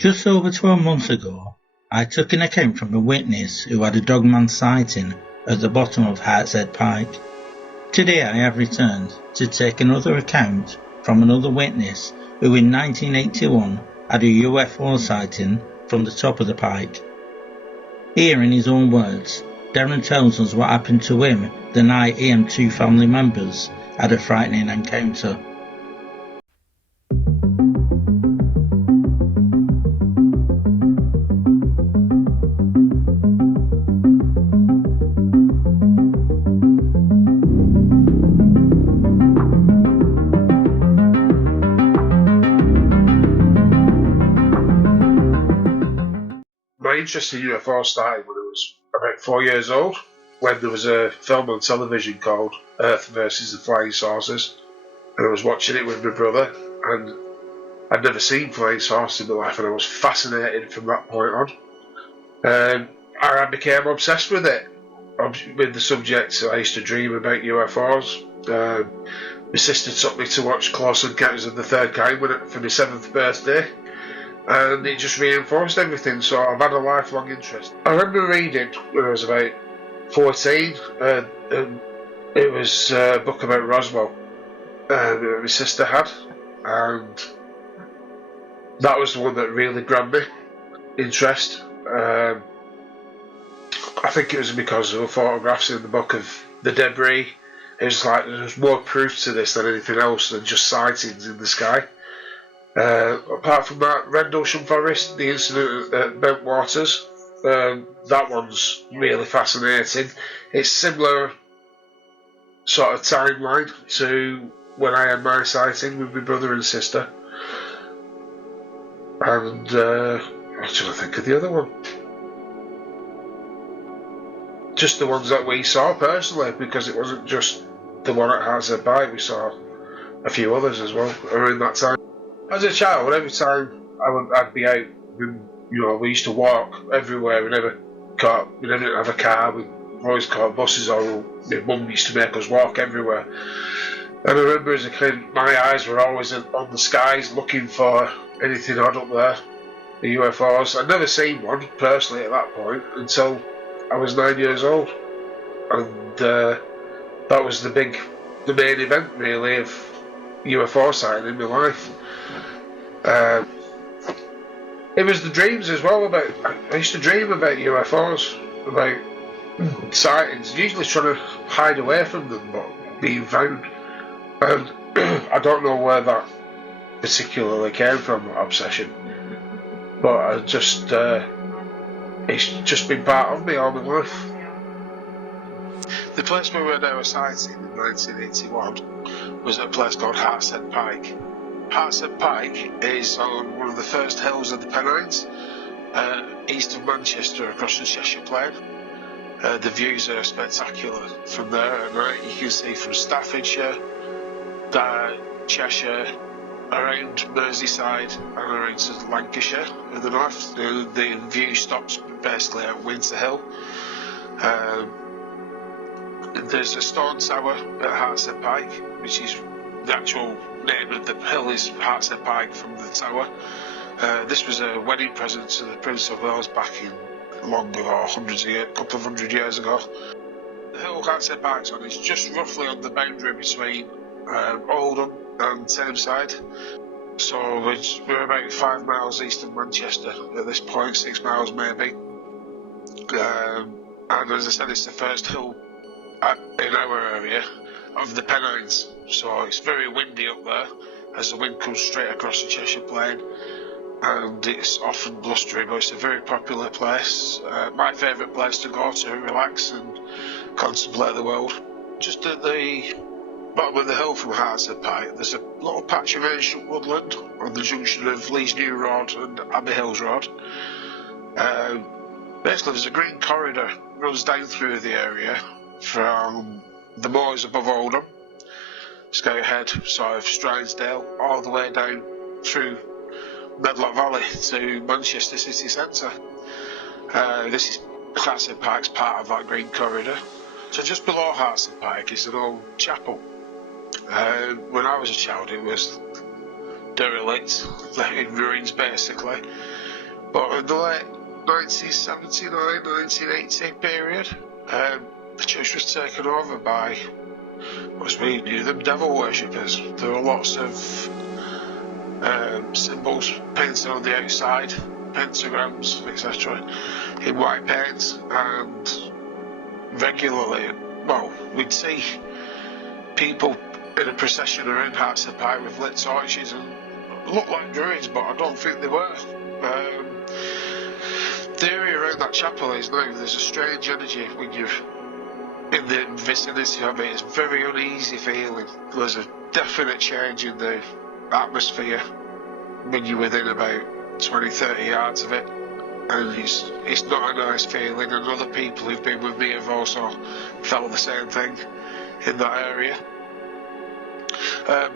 Just over 12 months ago, I took an account from a witness who had a dogman sighting at the bottom of Hartshead Pike. Today I have returned to take another account from another witness who in 1981 had a UFO sighting from the top of the pike. Here in his own words, Darren tells us what happened to him the night he and two family members had a frightening encounter. My interest in UFOs started when I was about 4 years old, when there was a film on television called Earth versus the Flying Saucers, and I was watching it with my brother, and I'd never seen flying saucers in my life, and I was fascinated from that point on. I became obsessed with it, with the subject. I used to dream about UFOs. My sister took me to watch Close Encounters of the Third Kind for my 7th birthday, and it just reinforced everything, so I've had a lifelong interest. I remember reading when I was about 14, and it was a book about Roswell that my sister had, and that was the one that really grabbed me interest. I think it was because of the photographs in the book of the debris. It was like there's more proof to this than anything else than just sightings in the sky. Apart from that, Rendlesham Forest, the incident at Bentwaters, that one's really fascinating. It's similar sort of timeline to when I had my sighting with my brother and sister. And I'm trying to think of the other one. Just the ones that we saw personally, because it wasn't just the one at Hartshead Pike, we saw a few others as well around that time. As a child, every time I'd be out, we used to walk everywhere. We never didn't have a car. We always caught buses, or my mum used to make us walk everywhere. And I remember as a kid, my eyes were always on the skies, looking for anything odd up there, the UFOs. I'd never seen one personally at that point until I was 9 years old, and that was the main event really of UFO sighting in my life. It was the dreams as well. I used to dream about UFOs, about sightings, usually trying to hide away from them, but being found. And I don't know where that particularly came from, that obsession. But it's just been part of me all my life. The place where we had our sighting in 1981 was at a place called Hartshead Pike. Hartshead Pike is on one of the first hills of the Pennines, east of Manchester, across the Cheshire Plain. The views are spectacular from there at night. You can see from Staffordshire, Cheshire, around Merseyside, and around to Lancashire in the north. The view stops basically at Winter Hill. There's a stone tower at Hartshead Pike, which is the actual name of the hill is Hartshead Pike from the tower. This was a wedding present to the Prince of Wales back in long ago, a couple of hundred years ago. The hill Hartshead Pike's on is just roughly on the boundary between Oldham and Tameside. So we're about 5 miles east of Manchester at this point, 6 miles maybe. And as I said, it's the first hill in our area of the Pennines, so it's very windy up there as the wind comes straight across the Cheshire Plain, and it's often blustery, but it's a very popular place. My favourite place to go to relax and contemplate the world. Just at the bottom of the hill from Hartshead Pike, there's a little patch of ancient woodland on the junction of Lees New Road and Abbey Hills Road. Basically, there's a green corridor that runs down through the area from the moors above Oldham, Scouthead, sort of Strinesdale, all the way down through Medlock Valley to Manchester city centre. This is Hartshead Pike's part of that green corridor. So just below Hartshead Pike is an old chapel. When I was a child, it was derelict, in ruins basically. But in the late 1979, 1980 period, the church was taken over by, as we knew them, devil worshippers. There were lots of symbols painted on the outside, pentagrams, etc., in white paint, and regularly, well, we'd see people in a procession around Hartshead Pike with lit torches and looked like druids, but I don't think they were. The area around that chapel is now, there's a strange energy when you're in the vicinity of it. It's very uneasy feeling. There's a definite change in the atmosphere when you're within about 20-30 yards of it, and it's not a nice feeling, and other people who've been with me have also felt the same thing in that area.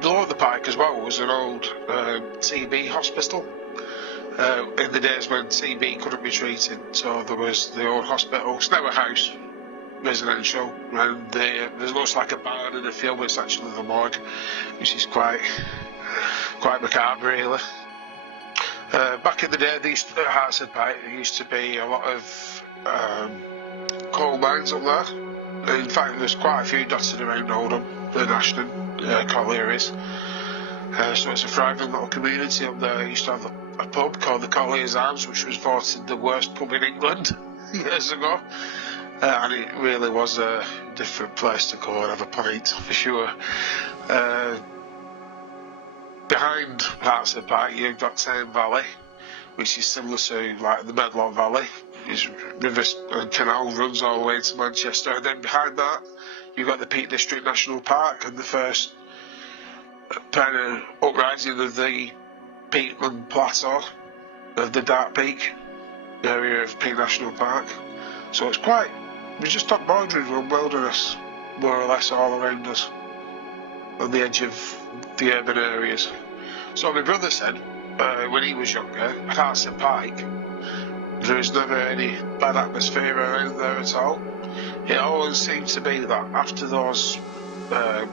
Below the pike as well was an old TB hospital. In the days when TB couldn't be treated, so there was the old hospital. It's now a house, residential, and there looks like a barn in a field, but it's actually the morgue, which is quite macabre, really. Back in the day, at Hartshead Pike, there used to be a lot of coal mines up there. In fact, there's quite a few dotted around Oldham and Ashton collieries. So it's a thriving little community up there. It used to have a pub called the Collier's Arms, which was voted the worst pub in England years ago. And it really was a different place to go and have a pint, for sure. Behind Hartshead Pike, you've got Tame Valley, which is similar to like the Medlock Valley. It's rivers and canal runs all the way to Manchester, and then behind that, you've got the Peak District National Park and the first kind of uprising of the peatland plateau of the Dark Peak area of Peak National Park. So it's we're just on boundaries with wilderness, more or less, all around us, on the edge of the urban areas. So my brother said, when he was younger, at Hartshead Pike, there was never any bad atmosphere around there at all. It always seemed to be that after those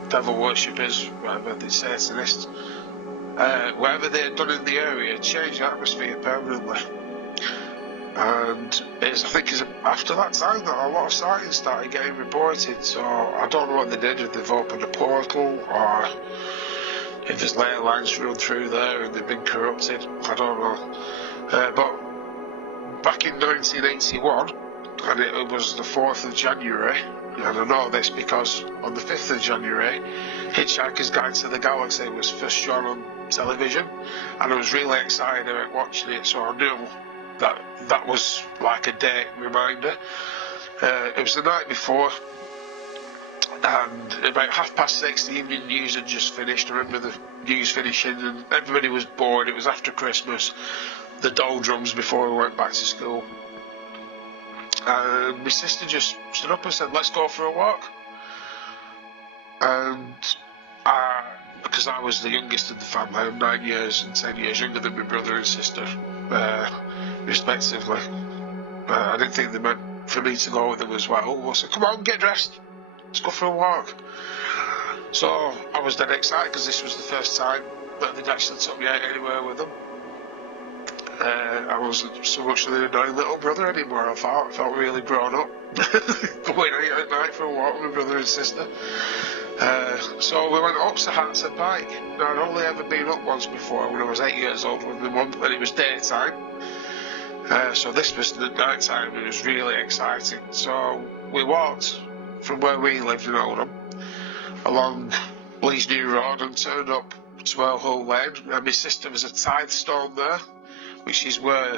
devil worshippers, whatever the Satanists, whatever they had done in the area, changed the atmosphere permanently. And I think it's after that time that a lot of sightings started getting reported. So I don't know what they did, if they've opened a portal or if there's ley lines run through there and they've been corrupted. I don't know. But back in 1981, and it was the 4th of January, and I know this because on the 5th of January, Hitchhiker's Guide to the Galaxy was first shown on television, and I was really excited about watching it, so I knew that was like a date reminder. It was the night before, and about 6:30 the evening news had just finished. I remember the news finishing and everybody was bored. It was after Christmas, the doldrums before we went back to school. And my sister just stood up and said, "Let's go for a walk." And because I was the youngest of the family, I'm 9 years and 10 years younger than my brother and sister, respectively. I didn't think they meant for me to go with them as well. I said, "Come on, get dressed, let's go for a walk." So I was dead excited because this was the first time that they'd actually took me out anywhere with them. I wasn't so much the annoying little brother anymore. I felt really grown up going out at night for a walk with my brother and sister. So we went up to Hartshead Pike. Now, I'd only ever been up once before when I was 8 years old with my mum, and it was daytime. So this was the night time. It was really exciting. So we walked from where we lived in Oldham along Leeds New Road and turned up to Earl Hull Lane. And my sister was a tithe stone there, which is where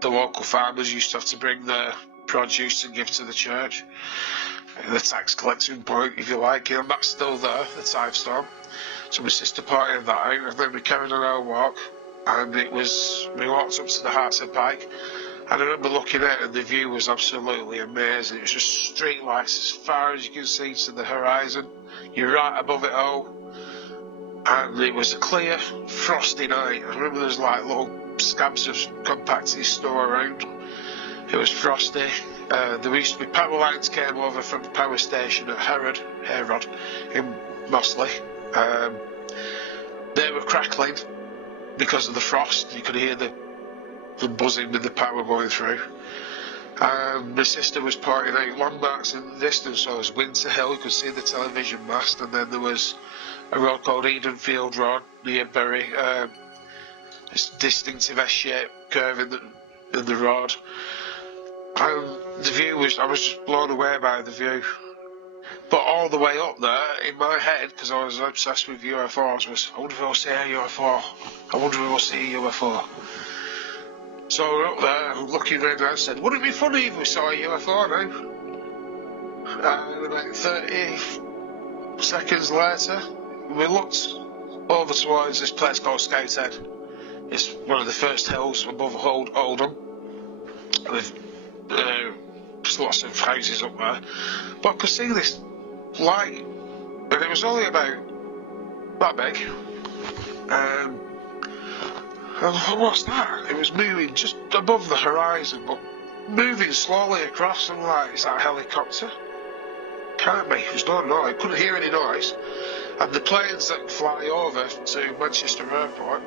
the local farmers used to have to bring their produce and give to the church. The tax collecting point, if you like, and that's still there, the tithe stone. So my sister pointed that out, and then we carried on our walk, and we walked up to the Hartshead Pike, and I remember looking at it, and the view was absolutely amazing. It was just street lights as far as you can see to the horizon. You're right above it all, and it was a clear, frosty night. I remember there's like little scabs of compacted snow around. It was frosty. There used to be power lines came over from the power station at Herod in Mossley. They were crackling because of the frost. You could hear the and buzzing with the power going through. My sister was pointing out landmarks in the distance. So there was Winter Hill, you could see the television mast, and then there was a road called Edenfield Road near Bury, this distinctive S-shaped curve in the road. And the view was, I was just blown away by the view. But all the way up there, in my head, because I was obsessed with UFOs, was, I wonder if I'll see a UFO. I wonder if I'll see a UFO. So we're up there, looking around, and I said, wouldn't it be funny if we saw a UFO now? And about 30 seconds later, we looked over towards this place called Scouthead. It's one of the first hills above Oldham, with just lots of houses up there. But I could see this light, and it was only about that big. And I thought, what's that? It was moving just above the horizon, but moving slowly across, and like, is that a helicopter? Can't be, there's no noise, couldn't hear any noise. And the planes that fly over to Manchester Airport,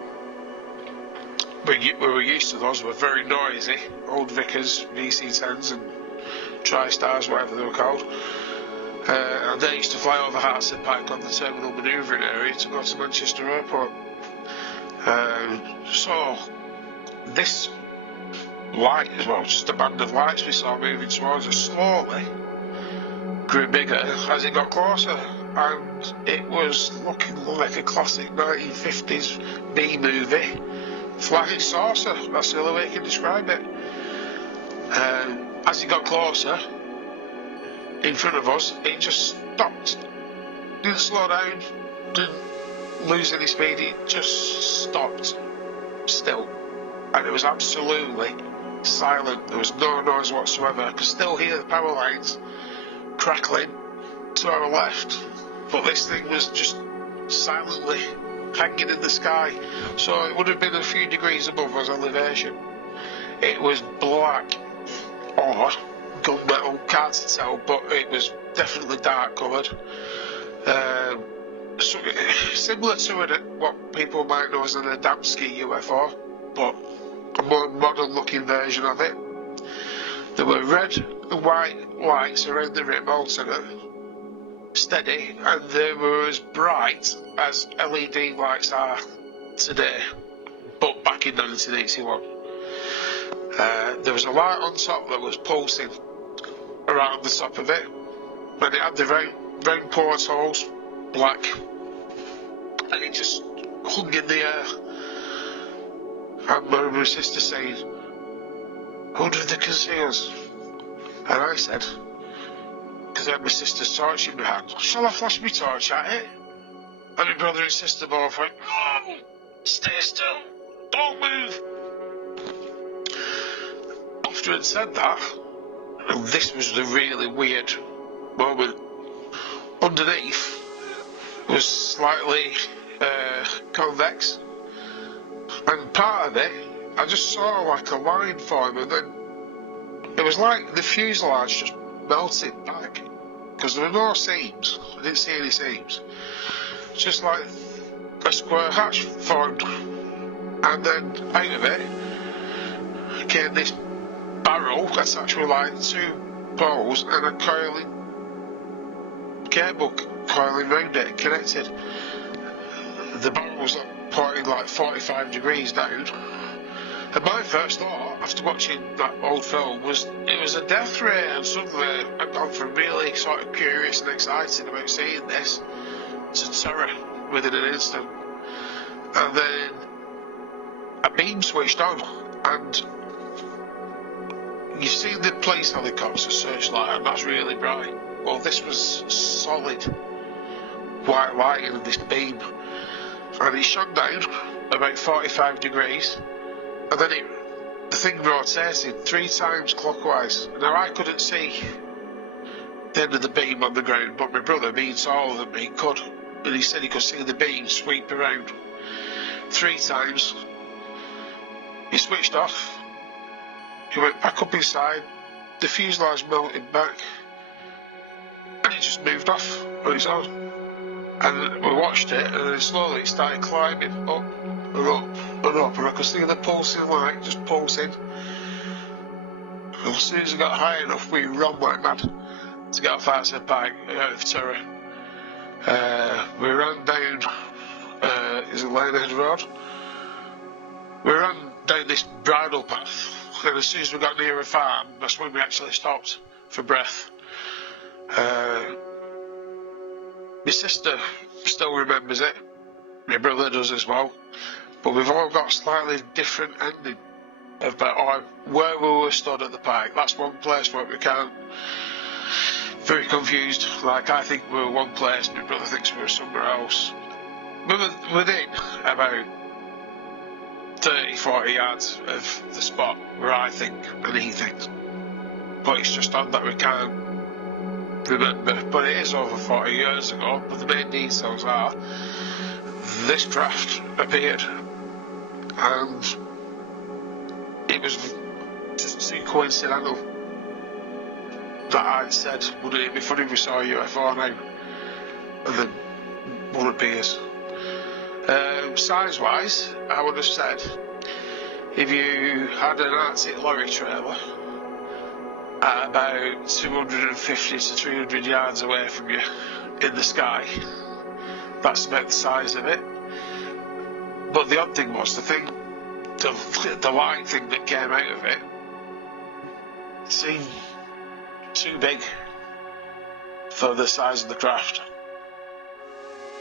we were used to those, were very noisy. Old Vickers, VC-10s and Tri-Stars, whatever they were called. And they used to fly over Hartshead Pike on the terminal manoeuvring area to go to Manchester Airport. So this light as well, just a band of lights we saw moving towards us slowly, grew bigger as it got closer, and it was looking like a classic 1950s B-movie flying saucer. That's the only way you can describe it. As it got closer in front of us, it just stopped. Didn't slow down, didn't lose any speed, it just stopped still. And it was absolutely silent. There was no noise whatsoever. I could still hear the power lines crackling to our left, but this thing was just silently hanging in the sky. So it would have been a few degrees above us elevation. It was black or gunmetal, can't tell, but it was definitely dark coloured. Similar to what people might know as an Adamski UFO, but a more modern looking version of it. There were red and white lights around the rim, alternate, steady, and they were as bright as LED lights are today, but back in 1981. There was a light on top that was pulsing around the top of it, and it had the round portholes, black, and it just hung in the air. And my sister saying, I wonder if they can see us. And I said, because I had my sister's torch in my hand, shall I flash my torch at it? And my brother and sister both went, no, stay still, don't move. After I'd said that, and this was the really weird moment, underneath was slightly convex, and part of it I just saw like a line form, and then it was like the fuselage just melted back, because there were no seams. I didn't see any seams, just like a square hatch formed, and then out of it came this barrel that's actually like two poles and a coiling cable coiling round it, connected. The barrel was pointing like 45 degrees down, and my first thought after watching that old film was it was a death ray, and suddenly I'd gone from really sort of curious and excited about seeing this to terror within an instant. And then a beam switched on, and you've seen the police helicopter searchlight, and that's really bright. Well, this was solid white light in this beam, and it shone down about 45 degrees, and then the thing rotated 3 times clockwise. Now I couldn't see the end of the beam on the ground, but my brother, being taller than me, could, and he said he could see the beam sweep around 3 times. He switched off, he went back up inside, the fuselage melted back, and it just moved off on its own. And we watched it, and then slowly it started climbing up and up and up, and I could see the pulsing light just pulsing. And as soon as I got high enough, we ran like mad to get off Hartshead Pike out of terror. We ran down, is it Lanehead Road? We ran down this bridle path, and as soon as we got near a farm, that's when we actually stopped for breath. My sister still remembers it, my brother does as well, but we've all got slightly different ending about where we were stood at the pike. That's one place where we can't. Very confused. Like, I think we were one place, my brother thinks we were somewhere else. We were within about 30-40 yards of the spot where I think and he thinks, but it's just odd that we can't remember. But it is over 40 years ago. But the main details are this craft appeared, and it was just too coincidental that I'd said, wouldn't it be funny if we saw a UFO now? And then one appears. Size-wise, I would have said, if you had an Arctic lorry trailer at about 250 to 300 yards away from you in the sky, that's about the size of it. But the odd thing was, the light thing that came out of it seemed too big for the size of the craft.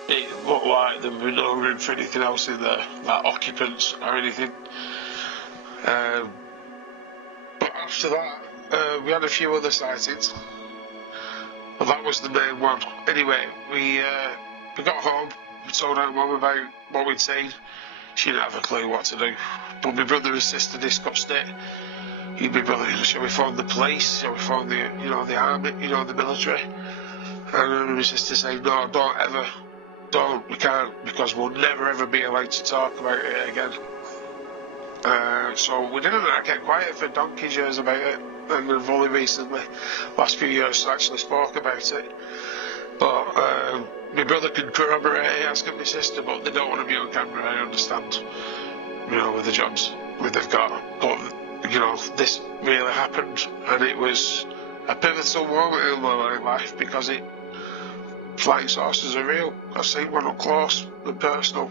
It looked like there was no room for anything else in there, like occupants or anything. But after that, we had a few other sightings, but that was the main one. Anyway, we got home, we told our mum about what we'd seen. She didn't have a clue what to do, but my brother and sister discussed it. My brother, shall we phone the police? Shall we phone the army, the military? And my sister said, no, don't, we can't, because we'll never ever be allowed to talk about it again. So we didn't. I kept quiet for donkey's years about it, and we've only recently, last few years, actually spoke about it. But my brother can corroborate it, asking my sister, but they don't want to be on camera. I understand, with the jobs they've got. But this really happened, and it was a pivotal moment in my life because flying saucers are real. I've seen one up close and personal.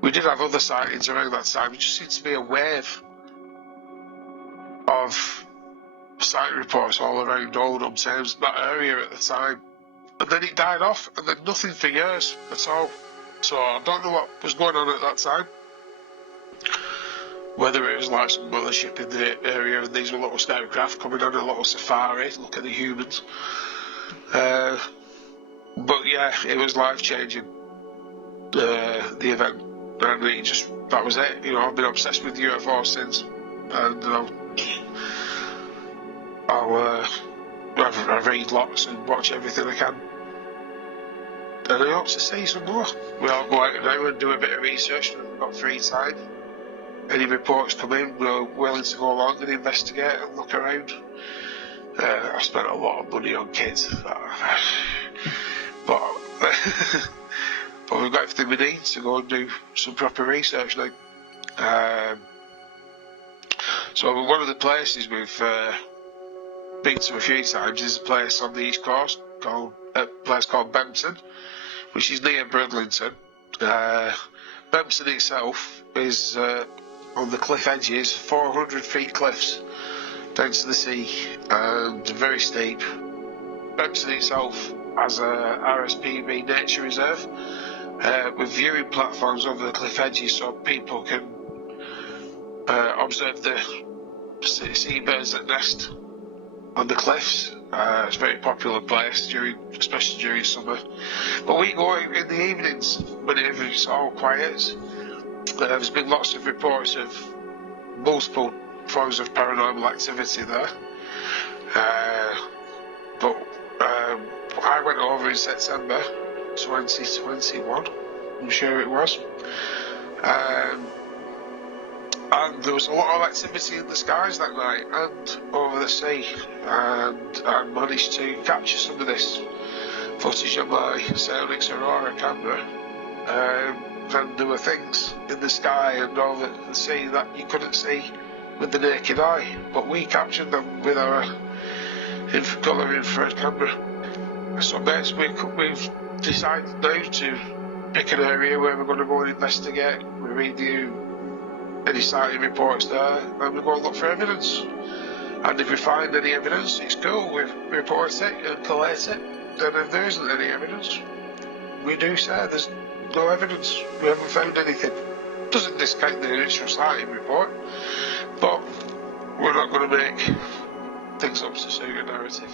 We did have other sightings around that time. It just seemed to be a wave of sighting reports all around Oldham, Thames, that area at the time. And then it died off, and then nothing for years at all. So I don't know what was going on at that time. Whether it was like some mothership in the area and these were little scout craft coming on a little safari, look at the humans. But yeah, it was life-changing, the event. And that was it. I've been obsessed with UFOs since. And I read lots and watch everything I can. And I hope to see some more. We all go out now and do a bit of research when we've got free time. Any reports come in, we're willing to go along and investigate and look around. I've spent a lot of money on kids, but we've got everything we need to go and do some proper research now. So one of the places we've been to a few times is a place on the east coast called Benson, which is near Bridlington. Benson itself is on the cliff edges, 400 feet cliffs down to the sea, and very steep. Benson itself has a RSPB nature reserve with viewing platforms over the cliff edges so people can observe the seabirds that nest on the cliffs. It's a very popular place, especially during summer. But we go in the evenings when it's all quiet. There's been lots of reports of multiple forms of paranormal activity there. But I went over in September 2021, I'm sure it was. And there was a lot of activity in the skies that night and over the sea, and I managed to capture some of this footage on my Psionics Aurora camera. and there were things in the sky and over the sea that you couldn't see with the naked eye, but we captured them with our colour infrared camera. So basically we've decided now to pick an area where we're going to go and investigate. We review any sighting reports there, and we go and look for evidence. And if we find any evidence, it's cool, we report it and collate it. And if there isn't any evidence, we do say there's no evidence, we haven't found anything. Doesn't discount the initial sighting report, but we're not going to make things up to suit a narrative.